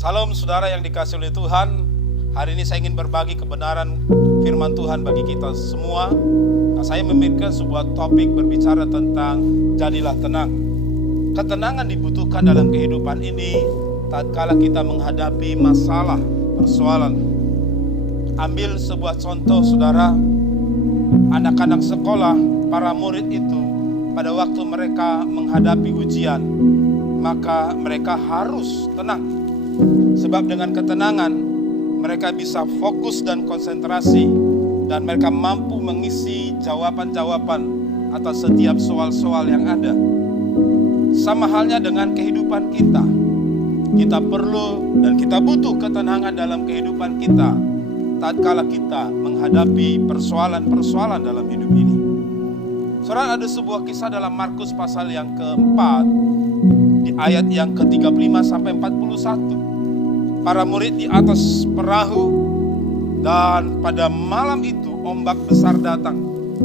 Salam saudara yang dikasihi oleh Tuhan. Hari ini saya ingin berbagi kebenaran firman Tuhan bagi kita semua. Nah, saya memikirkan sebuah topik berbicara tentang jadilah tenang. Ketenangan dibutuhkan dalam kehidupan ini tatkala kita menghadapi masalah, persoalan. Ambil sebuah contoh saudara, anak-anak sekolah, para murid itu pada waktu mereka menghadapi ujian, maka mereka harus tenang. Sebab dengan ketenangan mereka bisa fokus dan konsentrasi, dan mereka mampu mengisi jawaban-jawaban atas setiap soal-soal yang ada. Sama halnya dengan kehidupan kita. Kita perlu dan kita butuh ketenangan dalam kehidupan kita tatkala kita menghadapi persoalan-persoalan dalam hidup ini. Saudara, ada sebuah kisah dalam Markus pasal yang keempat, di ayat yang ke-35 sampai 41. Para murid di atas perahu, dan pada malam itu ombak besar datang.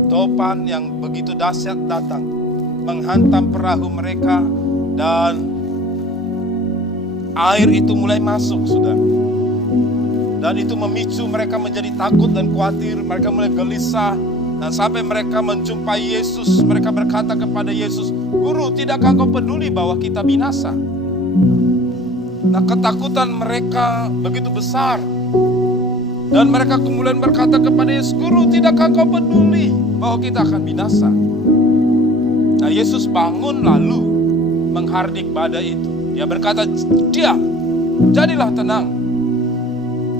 Topan yang begitu dahsyat datang, menghantam perahu mereka, dan air itu mulai masuk, saudara. Dan itu memicu mereka menjadi takut dan khawatir. Mereka mulai gelisah, dan sampai mereka menjumpai Yesus. Mereka berkata kepada Yesus, "Guru, tidakkah kau peduli bahwa kita binasa?" Nah, ketakutan mereka begitu besar. Dan mereka kemudian berkata kepada Yesus, "Guru, tidakkah kau peduli bahwa kita akan binasa?" Nah, Yesus bangun lalu menghardik badai itu. Dia berkata, "Diam, jadilah tenang."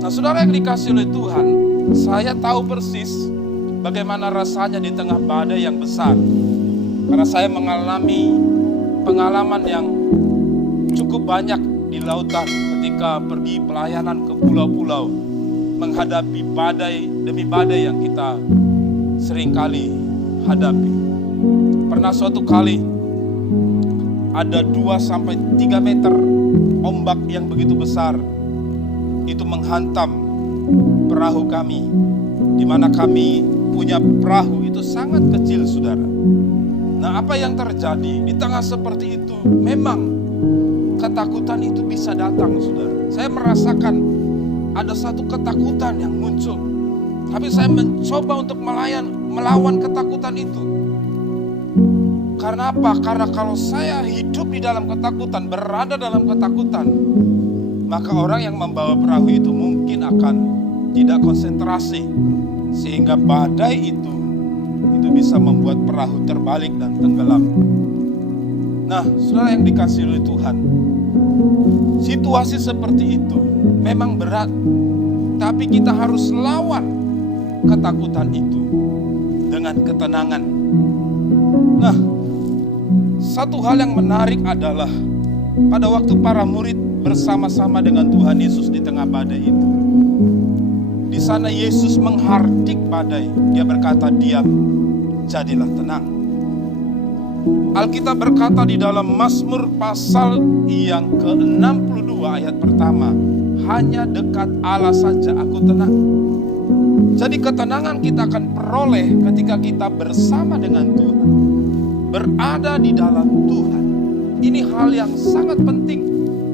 Nah, saudara yang dikasihi oleh Tuhan, saya tahu persis bagaimana rasanya di tengah badai yang besar. Karena saya mengalami pengalaman yang cukup banyak di lautan ketika pergi pelayanan ke pulau-pulau, menghadapi badai demi badai yang kita seringkali hadapi. Pernah suatu kali ada 2-3 meter ombak yang begitu besar itu menghantam perahu kami, di mana kami punya perahu itu sangat kecil, saudara. Nah, apa yang terjadi di tengah seperti itu? Memang ketakutan itu bisa datang, saudara. Saya merasakan ada satu ketakutan yang muncul. Tapi saya mencoba untuk melawan ketakutan itu. Karena apa? Karena kalau saya hidup di dalam ketakutan, berada dalam ketakutan, maka orang yang membawa perahu itu mungkin akan tidak konsentrasi. Sehingga badai itu bisa membuat perahu terbalik dan tenggelam. Nah, saudara yang dikasihi oleh Tuhan, situasi seperti itu memang berat, tapi kita harus lawan ketakutan itu dengan ketenangan. Nah, satu hal yang menarik adalah pada waktu para murid bersama-sama dengan Tuhan Yesus di tengah badai itu, di sana Yesus menghardik badai. Dia berkata, "Diam, jadilah tenang." Alkitab berkata di dalam Mazmur pasal yang ke-62 ayat pertama, "Hanya dekat Allah saja aku tenang." Jadi ketenangan kita akan peroleh ketika kita bersama dengan Tuhan, berada di dalam Tuhan. Ini hal yang sangat penting.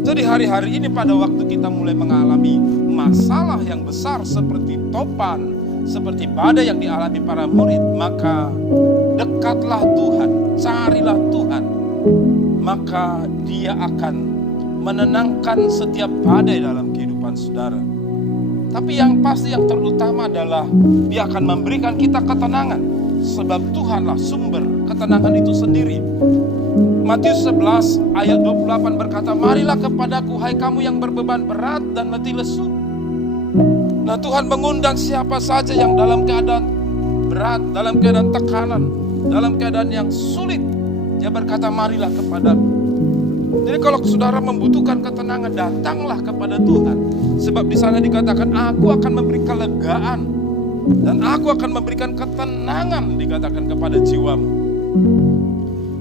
Jadi hari-hari ini pada waktu kita mulai mengalami masalah yang besar seperti topan, seperti badai yang dialami para murid, maka dekatlah Tuhan, carilah Tuhan, maka Dia akan menenangkan setiap badai dalam kehidupan saudara. Tapi yang pasti, yang terutama adalah Dia akan memberikan kita ketenangan, sebab Tuhanlah sumber ketenangan itu sendiri. Matius 11 ayat 28 berkata, "Marilah kepadaku hai kamu yang berbeban berat dan letih lesu." Nah, Tuhan mengundang siapa saja yang dalam keadaan berat, dalam keadaan tekanan, dalam keadaan yang sulit. Dia berkata, "Marilah kepadaku." Jadi kalau saudara membutuhkan ketenangan, datanglah kepada Tuhan. Sebab di sana dikatakan, "Aku akan memberi kelegaan dan aku akan memberikan ketenangan," dikatakan, "kepada jiwamu."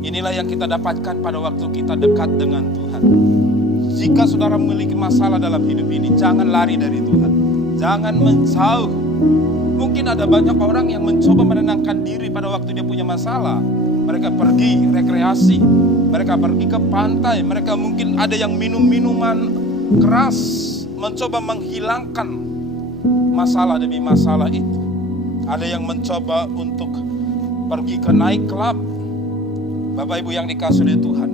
Inilah yang kita dapatkan pada waktu kita dekat dengan Tuhan. Jika saudara memiliki masalah dalam hidup ini, jangan lari dari Tuhan. Jangan menjauh. Mungkin ada banyak orang yang mencoba menenangkan diri pada waktu dia punya masalah. Mereka pergi rekreasi, mereka pergi ke pantai, mereka mungkin ada yang minum minuman keras mencoba menghilangkan masalah demi masalah itu. Ada yang mencoba untuk pergi ke night club. Bapak Ibu yang dikasihi oleh Tuhan,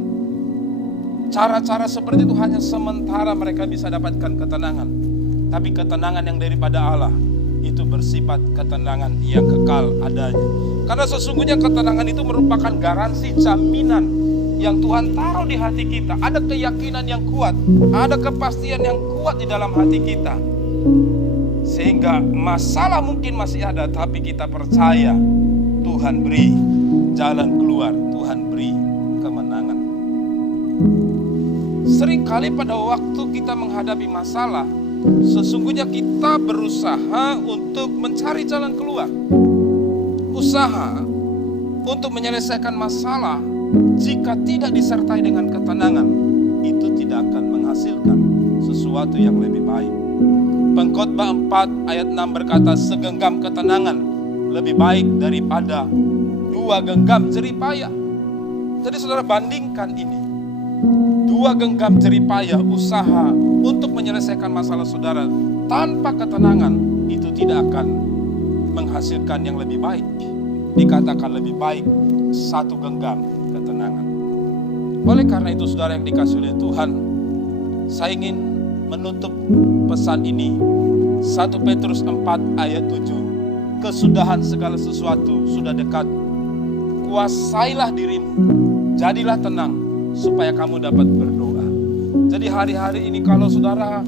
cara-cara seperti itu hanya sementara mereka bisa dapatkan ketenangan. Tapi ketenangan yang daripada Allah itu bersifat ketenangan yang kekal adanya. Karena sesungguhnya ketenangan itu merupakan garansi, jaminan yang Tuhan taruh di hati kita. Ada keyakinan yang kuat, ada kepastian yang kuat di dalam hati kita. Sehingga masalah mungkin masih ada, tapi kita percaya Tuhan beri jalan keluar, Tuhan beri kemenangan. Seringkali pada waktu kita menghadapi masalah, sesungguhnya kita berusaha untuk mencari jalan keluar. Usaha untuk menyelesaikan masalah jika tidak disertai dengan ketenangan, itu tidak akan menghasilkan sesuatu yang lebih baik. Pengkhotbah 4 ayat 6 berkata, segenggam ketenangan lebih baik daripada 2 genggam jeripayah. Jadi saudara bandingkan ini. 2 genggam jeripayah, usaha untuk menyelesaikan masalah saudara tanpa ketenangan, itu tidak akan menghasilkan yang lebih baik. Dikatakan lebih baik 1 genggam ketenangan. Oleh karena itu saudara yang dikasihi oleh Tuhan, saya ingin menutup pesan ini 1 Petrus 4 ayat 7. Kesudahan segala sesuatu sudah dekat. Kuasailah dirimu, jadilah tenang, supaya kamu dapat berdoa. Jadi hari-hari ini kalau saudara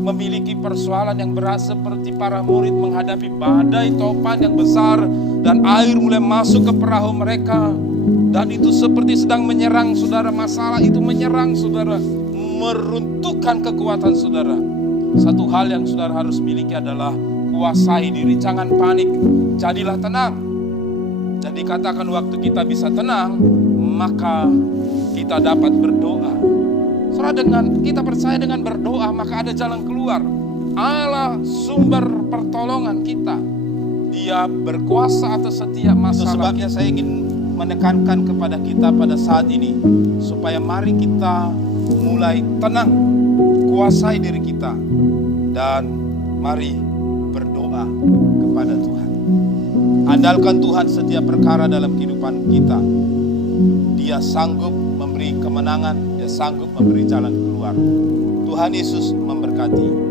memiliki persoalan yang berat seperti para murid menghadapi badai topan yang besar dan air mulai masuk ke perahu mereka, dan itu seperti sedang menyerang saudara, masalah itu menyerang saudara, meruntuhkan kekuatan saudara. Satu hal yang saudara harus miliki adalah kuasai diri, jangan panik, jadilah tenang. Dan dikatakan waktu kita bisa tenang, maka kita dapat berdoa. Saudara, dengan kita percaya dengan berdoa, maka ada jalan keluar. Allah sumber pertolongan kita. Dia berkuasa atas setiap masalah. Sebabnya saya ingin menekankan kepada kita pada saat ini, supaya mari kita mulai tenang, kuasai diri kita, dan mari berdoa kepada Tuhan. Andalkan Tuhan setiap perkara dalam kehidupan kita. Dia sanggup memberi kemenangan, Dia sanggup memberi jalan keluar. Tuhan Yesus memberkati.